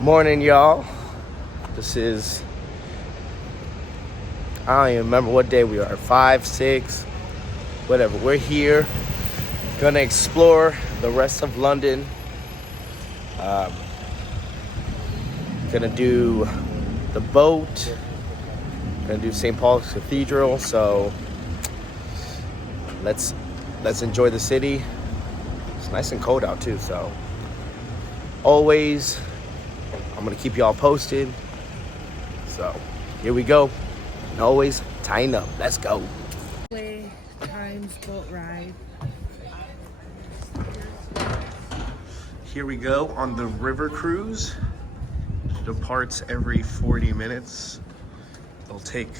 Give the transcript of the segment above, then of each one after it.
Morning, y'all. This is, I don't even remember what day we are, 5, 6, whatever. We're here, gonna explore the rest of London. Gonna do the boat, gonna do St. Paul's Cathedral, so let's enjoy the city. It's nice and cold out too, so always, I'm gonna keep y'all posted. So here we go. And always tying up. Let's go. Times boat ride. Here we go on the river cruise. Departs every 40 minutes. It'll take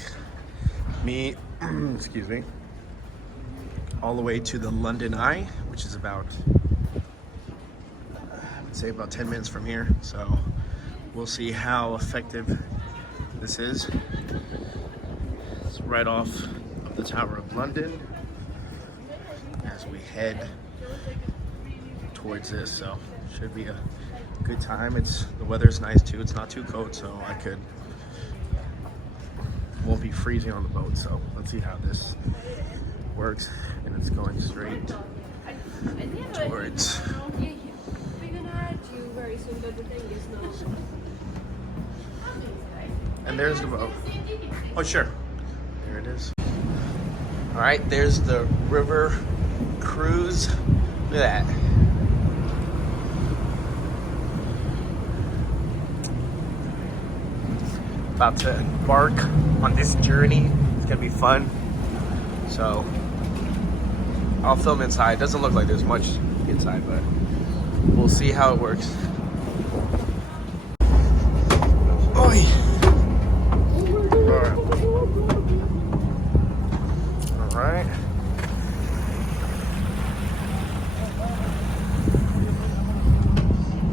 me, excuse me, all the way to the London Eye, which is about, I would say about 10 minutes from here. So we'll see how effective this is. It's right off of the Tower of London as we head towards this. So should be a good time. The weather's nice too. It's not too cold, so won't be freezing on the boat. So let's see how this works. And it's going straight towards. And there's the boat. Oh, sure. There it is. All right, there's the river cruise. Look at that. About to embark on this journey. It's gonna be fun. So I'll film inside. Doesn't look like there's much inside, but we'll see how it works. Oi. All right.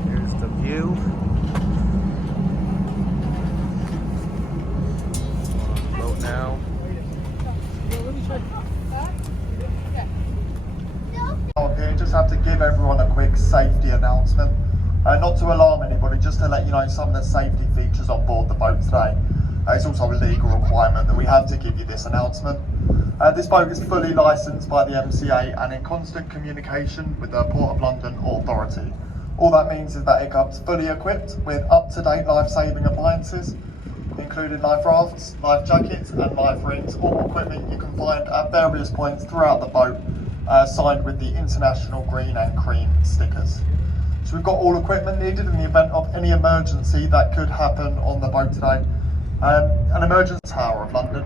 Here's the view. Now. Okay, just have to give everyone a quick safety announcement. Not to alarm anybody, just to let you know some of the safety features on board the boat today. It's also a legal requirement that we have to give you this announcement. This boat is fully licensed by the MCA and in constant communication with the Port of London Authority. All that means is that it comes fully equipped with up-to-date life-saving appliances, including life rafts, life jackets and life rings, all equipment you can find at various points throughout the boat, signed with the International Green and Cream stickers. So we've got all equipment needed in the event of any emergency that could happen on the boat today. An emergency Tower of London.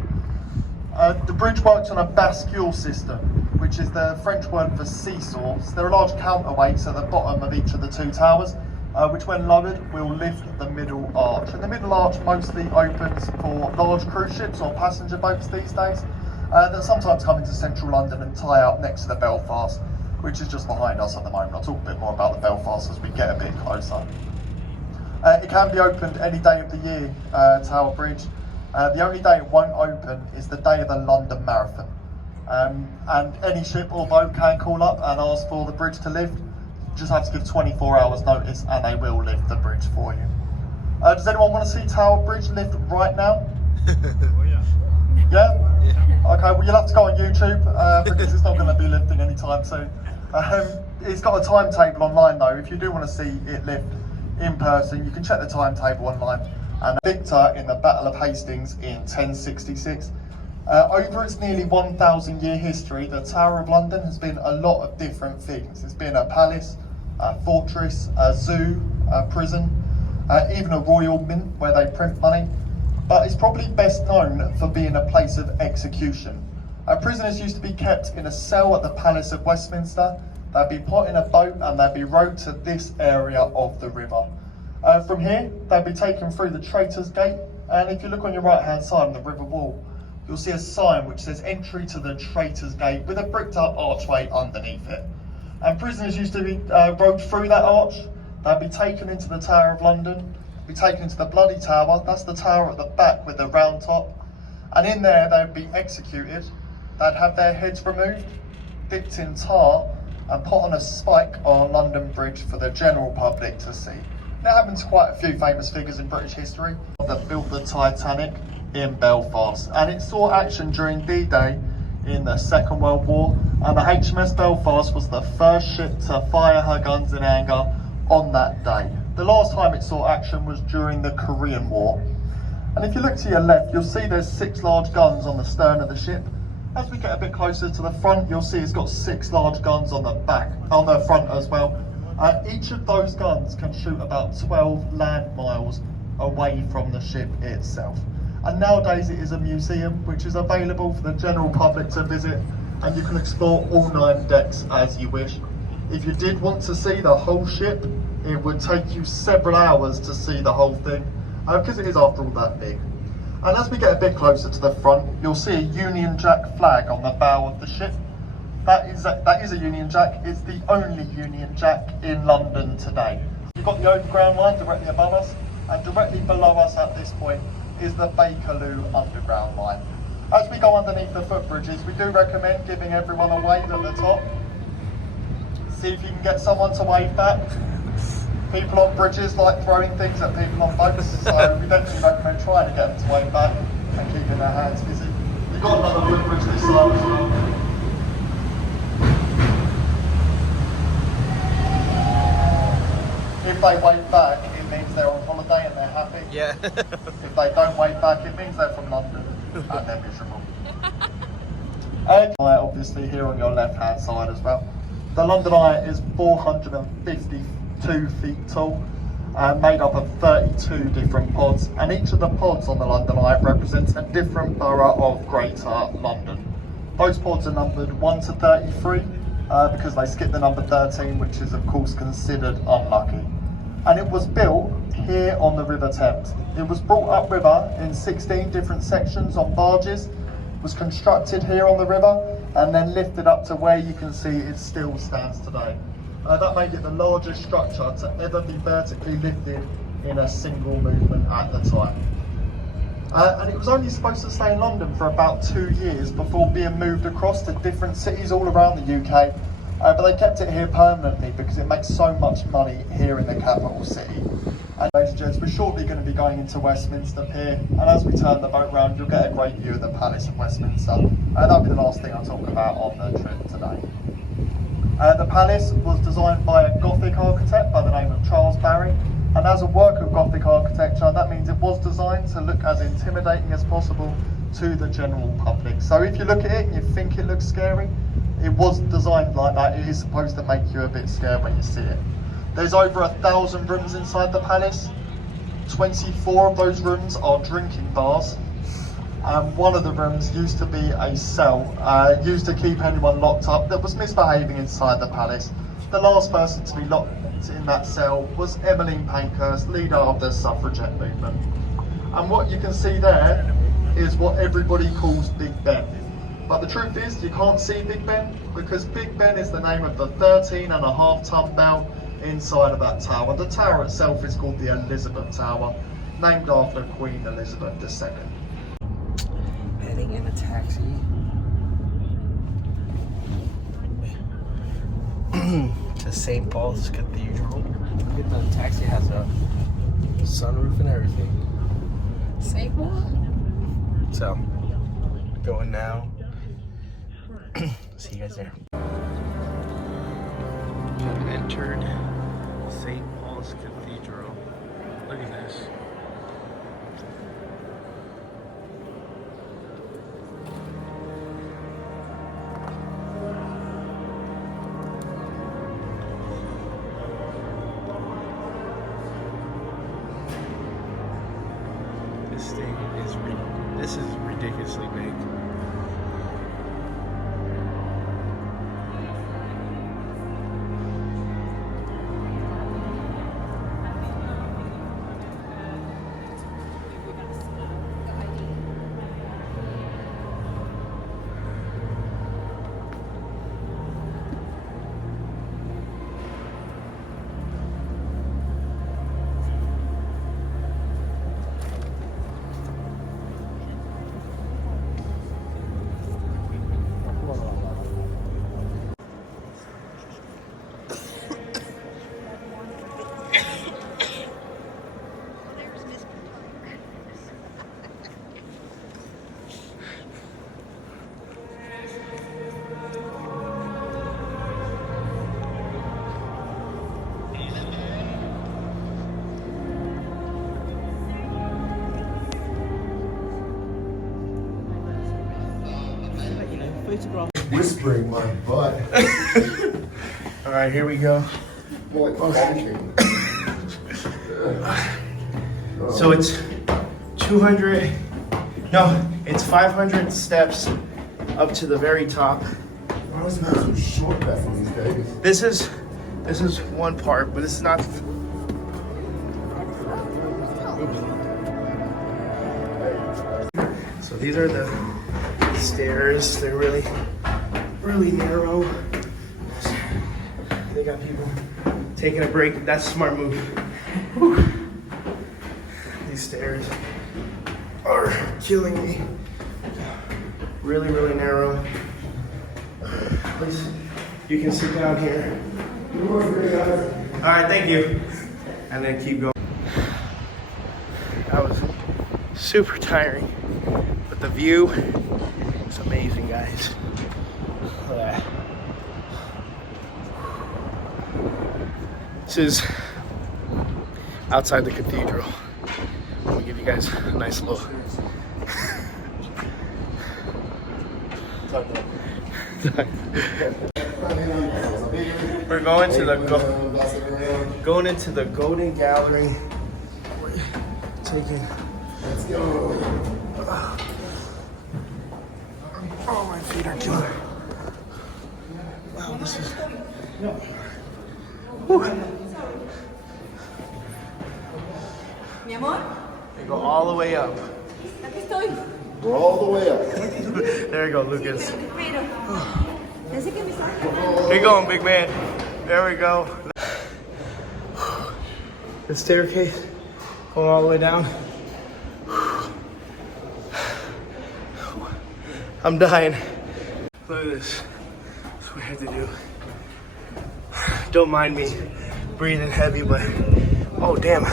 The bridge works on a bascule system, which is the French word for seesaws. There are large counterweights at the bottom of each of the two towers, which when lowered will lift the middle arch. And the middle arch mostly opens for large cruise ships or passenger boats these days that sometimes come into central London and tie up next to the Belfast, which is just behind us at the moment. I'll talk a bit more about the Belfast as we get a bit closer. It can be opened any day of the year, Tower Bridge. The only day it won't open is the day of the London Marathon. And any ship or boat can call up and ask for the bridge to lift. You just have to give 24 hours notice and they will lift the bridge for you. Does anyone want to see Tower Bridge lift right now? Yeah? Okay, well you'll have to go on YouTube because it's not going to be lifting anytime soon. It's got a timetable online though. If you do want to see it lift in person, you can check the timetable online. And victor in the Battle of Hastings in 1066. Over its nearly 1,000 year history, the Tower of London has been a lot of different things. It's been a palace, a fortress, a zoo, a prison, even a royal mint where they print money. But it's probably best known for being a place of execution. Prisoners used to be kept in a cell at the Palace of Westminster. They'd be put in a boat and they'd be rowed to this area of the river. From here, they'd be taken through the Traitors' Gate. And if you look on your right hand side on the river wall, you'll see a sign which says entry to the Traitors' Gate with a bricked up archway underneath it. And prisoners used to be rowed through that arch. They'd be taken into the Tower of London, be taken into the Bloody Tower. That's the tower at the back with the round top. And in there, they'd be executed. They'd have their heads removed, dipped in tar, and put on a spike on London Bridge for the general public to see. That happened to quite a few famous figures in British history that built the Titanic in Belfast, and it saw action during D-Day in the Second World War, and the HMS Belfast was the first ship to fire her guns in anger on that day. The last time it saw action was during the Korean War. And if you look to your left, you'll see there's 6 large guns on the stern of the ship. As we get a bit closer to the front, you'll see it's got 6 large guns on the back, on the front as well. Each of those guns can shoot about 12 land miles away from the ship itself. And nowadays it is a museum which is available for the general public to visit, and you can explore all 9 decks as you wish. If you did want to see the whole ship, it would take you several hours to see the whole thing, because it is after all that big. And as we get a bit closer to the front, you'll see a Union Jack flag on the bow of the ship. That is a Union Jack. It's the only Union Jack in London today. You've got the overground line directly above us, and directly below us at this point is the Bakerloo Underground line. As we go underneath the footbridges, we do recommend giving everyone a wave at the top. See if you can get someone to wave back. People on bridges like throwing things at people on boats, so we definitely recommend trying to get them to wave back and keeping their hands busy. You've got another footbridge this side as well. If they wave back, it means they're on holiday and they're happy. Yeah. If they don't wave back, it means they're from London and they're miserable. And obviously here on your left hand side as well. The London Eye is 452 feet tall, made up of 32 different pods, and each of the pods on the London Eye represents a different borough of Greater London. Those pods are numbered 1 to 33 because they skipped the number 13, which is of course considered unlucky. And it was built here on the River Thames. It was brought upriver in 16 different sections on barges, was constructed here on the river, and then lifted up to where you can see it still stands today. That made it the largest structure to ever be vertically lifted in a single movement at the time. And it was only supposed to stay in London for about 2 years before being moved across to different cities all around the UK. But they kept it here permanently because it makes so much money here in the capital city. And ladies and gents, we're shortly going to be going into Westminster Pier, and as we turn the boat round, you'll get a great view of the Palace of Westminster. And that'll be the last thing I'll talk about on the trip today. The palace was designed by a Gothic architect by the name of Charles Barry, and as a work of Gothic architecture, that means it was designed to look as intimidating as possible to the general public. So if you look at it and you think it looks scary, it was designed like that. It is supposed to make you a bit scared when you see it. There's over 1,000 rooms inside the palace. 24 of those rooms are drinking bars. One of the rooms used to be a cell, used to keep anyone locked up that was misbehaving inside the palace. The last person to be locked in that cell was Emmeline Pankhurst, leader of the suffragette movement. And what you can see there is what everybody calls Big Ben. But the truth is, you can't see Big Ben because Big Ben is the name of the 13.5-ton bell inside of that tower. The tower itself is called the Elizabeth Tower, named after Queen Elizabeth II. Heading in a taxi. To St. Paul's Cathedral. Look at the taxi has a sunroof and everything. St. Paul? So, going now. See you guys there. We've entered St. Paul's Cathedral. Look at this. This is ridiculously big. photograph. Whispering my butt. All right, here we go. More like honking. So it's 200, no, it's 500 steps up to the very top. Why was it so short back in these days? This is one part, but this is not. So these are the stairs. They're really, really narrow. They got people taking a break. That's a smart move. Whew. These stairs are killing me. Really, really narrow. Please, you can sit down here. All right, thank you. And then keep going. That was super tiring, but the view is amazing, guys. Look at that. This is outside the cathedral. I'm gonna give you guys a nice look. We're going to going into the Golden Gallery. Taking. Let's go. Oh, my feet are killing. Wow, this is. Mi amor, They go all the way up. aquí estoy. We're all the way up. There you go, Lucas. Pero, pensé que me estaba Where you going, big man? There we go. The staircase going all the way down. I'm dying. Look at this. That's what I had to do. Don't mind me breathing heavy, but oh damn.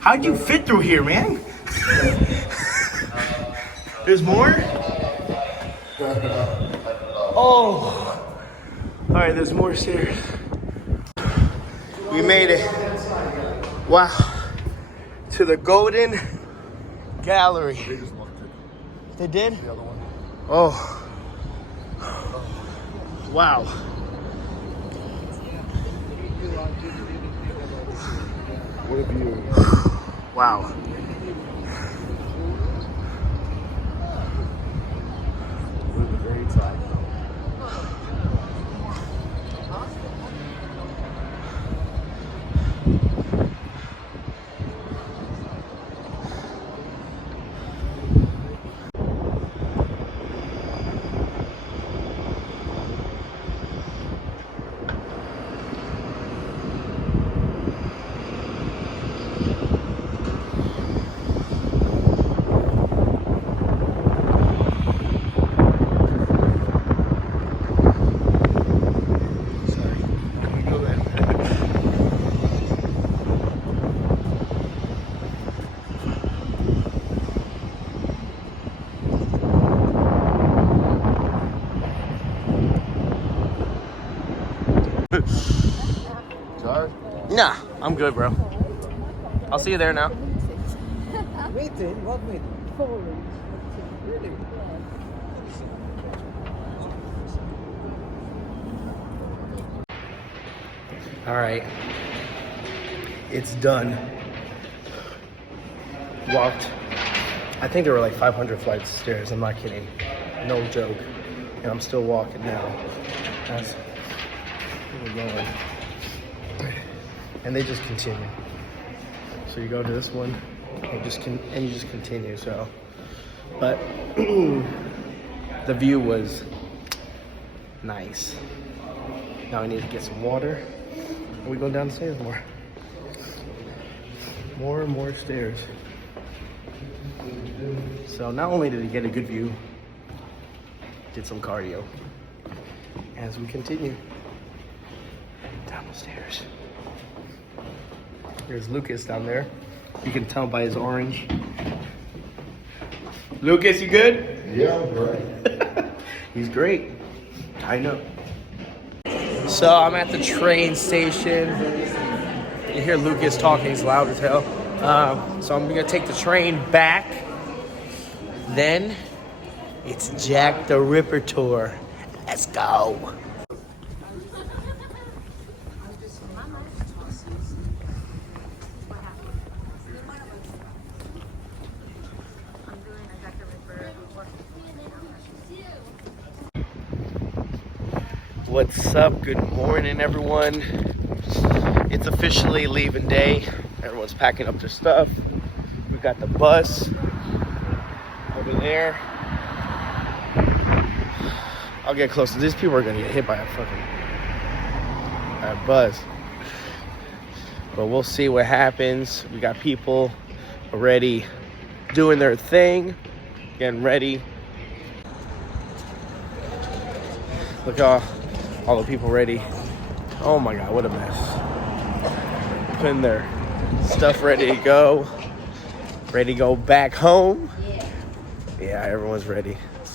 How'd you fit through here, man? There's more? Oh. All right, there's more stairs. We made it. Wow. To the Golden Gallery. They did? The other one. Oh. Wow. What a view. Wow. We're at the very top. Tired? Nah, I'm good, bro. I'll see you there now. Meeting? What meeting? Really? All right. It's done. Walked. I think there were like 500 flights of stairs. I'm not kidding. No joke. And I'm still walking now. That's where we're going. And they just continue. So you go to this one, and you just continue. So, but the view was nice. Now I need to get some water. And we go down the stairs more. More and more stairs. So not only did we get a good view, did some cardio as we continue down the stairs. There's Lucas down there. You can tell by his orange. Lucas, you good? Yeah, I'm great. He's great. I know. So I'm at the train station. You hear Lucas talking, he's loud as hell. So I'm gonna take the train back. Then It's Jack the Ripper tour. Let's go. What's up? Good morning, everyone. It's officially leaving day. Everyone's packing up their stuff. We got the bus over there. I'll get close. These people are gonna get hit by a bus. But we'll see what happens. We got people already doing their thing, getting ready. Look at all the people ready. Oh my God, what a mess. Putting their stuff ready to go. Ready to go back home. Yeah, everyone's ready.